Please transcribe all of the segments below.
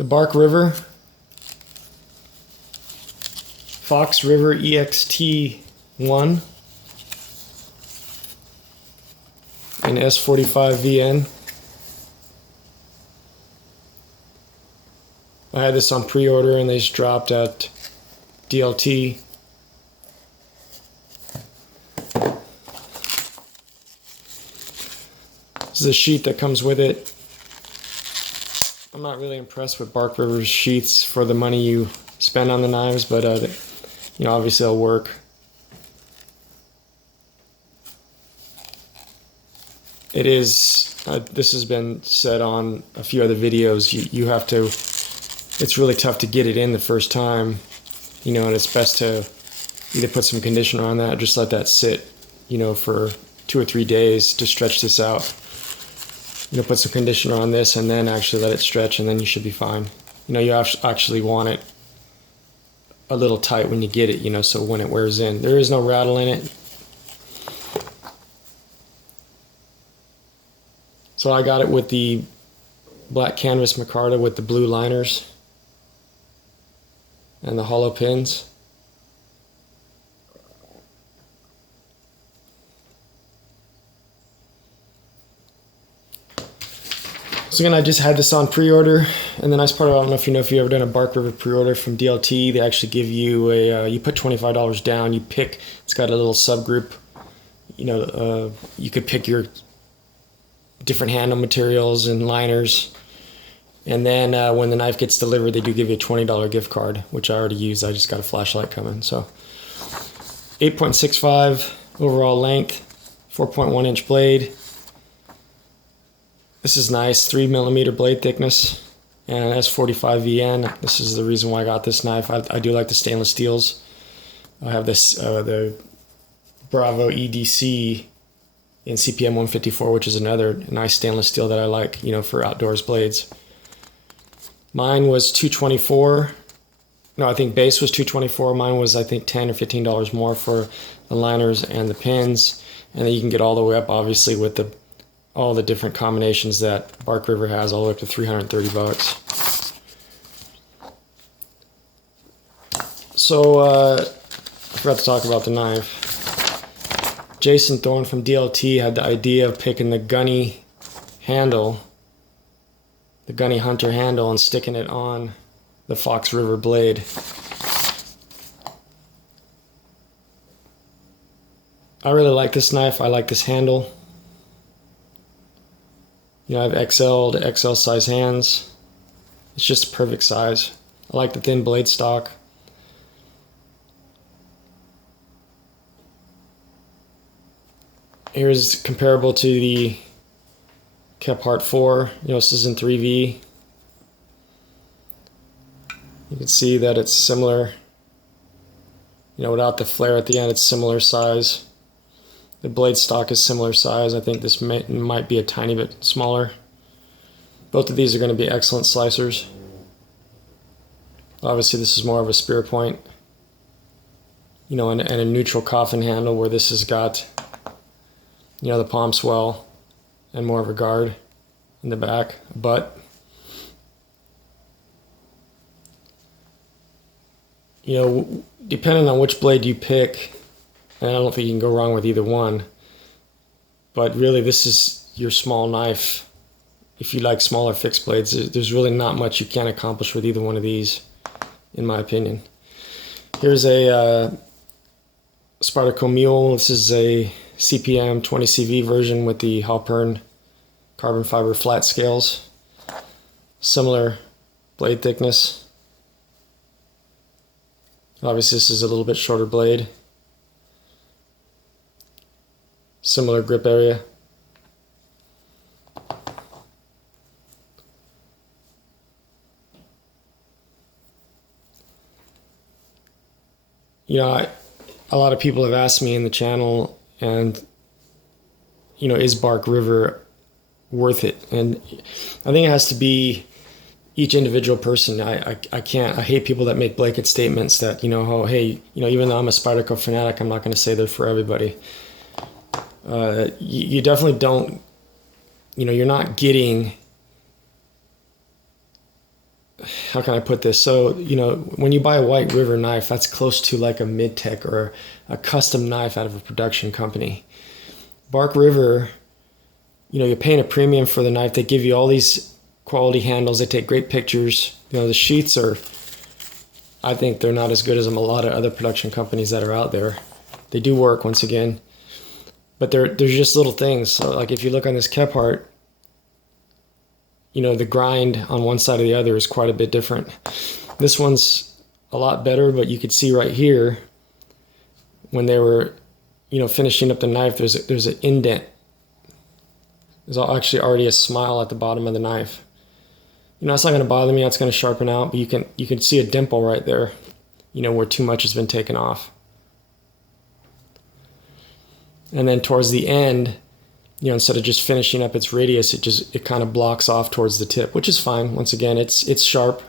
The Bark River Fox River EXT-1 and S45VN. I had this on pre-order and they just dropped at DLT. This is a sheath that comes with it. I'm not really impressed with Bark River's sheaths for the money you spend on the knives, but you know, obviously they'll work. It is, this has been said on a few other videos, you have to, it's really tough to get it in the first time, you know, and it's best to either put some conditioner on that or just let that sit, you know, for 2 or 3 days to stretch this out. You know, put some conditioner on this and then actually let it stretch, and then you should be fine. You know, you actually want it a little tight when you get it, you know, so when it wears in. There is no rattle in it. So I got it with the black Canvas Micarta with the blue liners and the hollow pins. So again, I just had this on pre-order, and the nice part, I don't know if you know, if you've ever done a Bark River pre-order from DLT, they actually give you a, you put $25 down, you pick, it's got a little subgroup, you know, you could pick your different handle materials and liners, and then when the knife gets delivered, they do give you a $20 gift card, which I already used. I just got a flashlight coming. So 8.65 overall length, 4.1 inch blade. This is nice, 3mm blade thickness, and an S45VN. This is the reason why I got this knife. I do like the stainless steels. I have this the Bravo EDC in CPM 154, which is another nice stainless steel that I like, you know, for outdoors blades. Mine was $224. No, I think base was $224. Mine was, I think, $10 or $15 more for the liners and the pins, and then you can get all the way up, obviously, with the all the different combinations that Bark River has, all the way up to $330. So I forgot to talk about the knife. Jason Thorne from DLT had the idea of picking the Gunny handle, the Gunny Hunter handle, and sticking it on the Fox River blade. I really like this knife. I like this handle. You know, I have XL to XL size hands. It's just a perfect size. I like the thin blade stock. Here's comparable to the Kephart 4. You know, this is in 3V. You can see that it's similar. You know, without the flare at the end, it's similar size. The blade stock is similar size. I think this might be a tiny bit smaller. Both of these are going to be excellent slicers. Obviously, this is more of a spear point, you know, and a neutral coffin handle, where this has got, you know, the palm swell and more of a guard in the back, butt. You know, depending on which blade you pick, and I don't think you can go wrong with either one, but really this is your small knife. If you like smaller fixed blades, there's really not much you can accomplish with either one of these, in my opinion. Here's a Spyderco Mule. This is a CPM 20CV version with the Halpern carbon fiber flat scales. Similar blade thickness. Obviously this is a little bit shorter blade. Similar grip area. You know, a lot of people have asked me in the channel, and you know, is Bark River worth it? And I think it has to be each individual person. I hate people that make blanket statements that, you know, oh, hey, you know, even though I'm a Spyderco fanatic, I'm not going to say they're for everybody. You definitely don't, you know, you're not getting how can I put this? So, you know, when you buy a White River knife, that's close to like a mid-tech or a custom knife out of a production company. Bark River, you know, you're paying a premium for the knife. They give you all these quality handles. They take great pictures. You know, the sheaths are, I think they're not as good as a lot of other production companies that are out there. They do work, once again, but there's just little things. So like if you look on this Kephart, you know, the grind on one side or the other is quite a bit different. This one's a lot better, but you could see right here when they were, you know, finishing up the knife, there's an indent. There's actually already a smile at the bottom of the knife. You know, it's not going to bother me. It's going to sharpen out, but you can see a dimple right there, you know, where too much has been taken off. And then towards the end, you know, instead of just finishing up its radius, it kind of blocks off towards the tip, which is fine. Once again, it's sharp.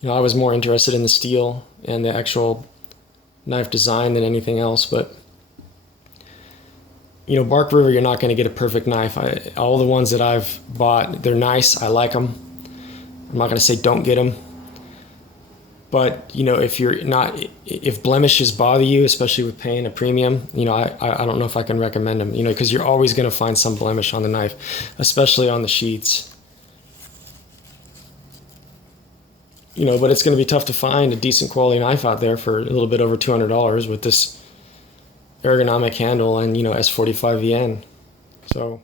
You know, I was more interested in the steel and the actual knife design than anything else, but you know, Bark River, you're not going to get a perfect knife. All the ones that I've bought, they're nice. I like them. I'm not going to say don't get them. But, you know, if blemishes bother you, especially with paying a premium, you know, I don't know if I can recommend them, you know, because you're always going to find some blemish on the knife, especially on the sheaths. You know, but it's going to be tough to find a decent quality knife out there for a little bit over $200 with this ergonomic handle and, you know, S45VN. So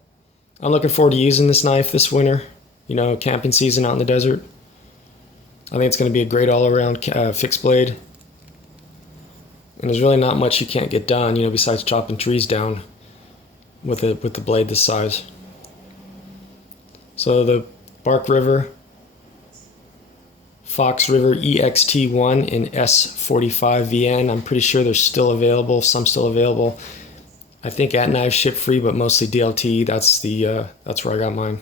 I'm looking forward to using this knife this winter, you know, camping season out in the desert. I think it's going to be a great all-around fixed blade. And there's really not much you can't get done, you know, besides chopping trees down with the blade this size. So the Bark River, Fox River EXT-1 in S45VN. I'm pretty sure they're still available, some still available. I think at Knife ship free, but mostly DLT. That's where I got mine.